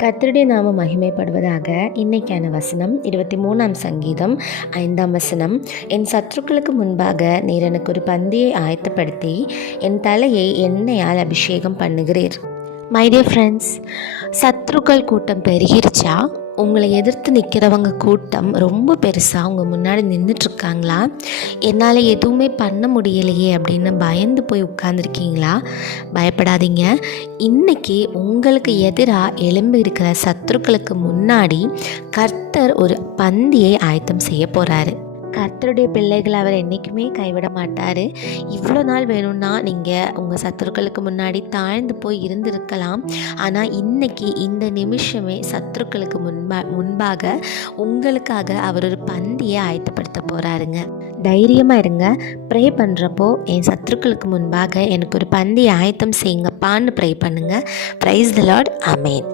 கர்த்தருடைய நாம மகிமைப்படுவதாக. இன்னைக்கான வசனம் 23ஆம் சங்கீதம் 5ஆம் வசனம். என் சத்துருக்களுக்கு முன்பாக நீர் எனக்கு ஒரு பந்தியை ஆயத்தப்படுத்தி என் தலையை எண்ணெயால் அபிஷேகம் பண்ணுகிறீர். மை டியர் ஃப்ரெண்ட்ஸ், சத்ருக்கள் கூட்டம் பெருகிருச்சா? உங்களை எதிர்த்து நிற்கிறவங்க கூட்டம் ரொம்ப பெருசாக உங்கள் முன்னாடி நின்றுட்டுருக்காங்களா? என்னால் எதுவுமே பண்ண முடியலையே அப்படின்னு பயந்து போய் உட்காந்துருக்கீங்களா? பயப்படாதீங்க. இன்றைக்கி உங்களுக்கு எதிராக எழும்பி இருக்கிற சத்துருக்களுக்கு முன்னாடி கர்த்தர் ஒரு பந்தியை ஆயத்தம் செய்ய போகிறாரு. கர்த்தருடைய பிள்ளைகளை அவர் என்றைக்குமே கைவிட மாட்டார். இவ்வளோ நாள் வேணும்னா நீங்கள் உங்கள் சத்துருக்களுக்கு முன்னாடி தாழ்ந்து போய் இருந்திருக்கலாம். ஆனால் இன்றைக்கி இந்த நிமிஷமே சத்துருக்களுக்கு முன்பாக உங்களுக்காக அவர் ஒரு பந்தியை ஆயத்தப்படுத்த போகிறாருங்க. தைரியமாக இருங்க. ப்ரே பண்ணுறப்போ என் சத்துருக்களுக்கு முன்பாக எனக்கு ஒரு பந்தியை ஆயத்தம் செய்யுங்கப்பான்னு ப்ரே பண்ணுங்கள். ப்ரைஸ் தி லார்ட். ஆமென்.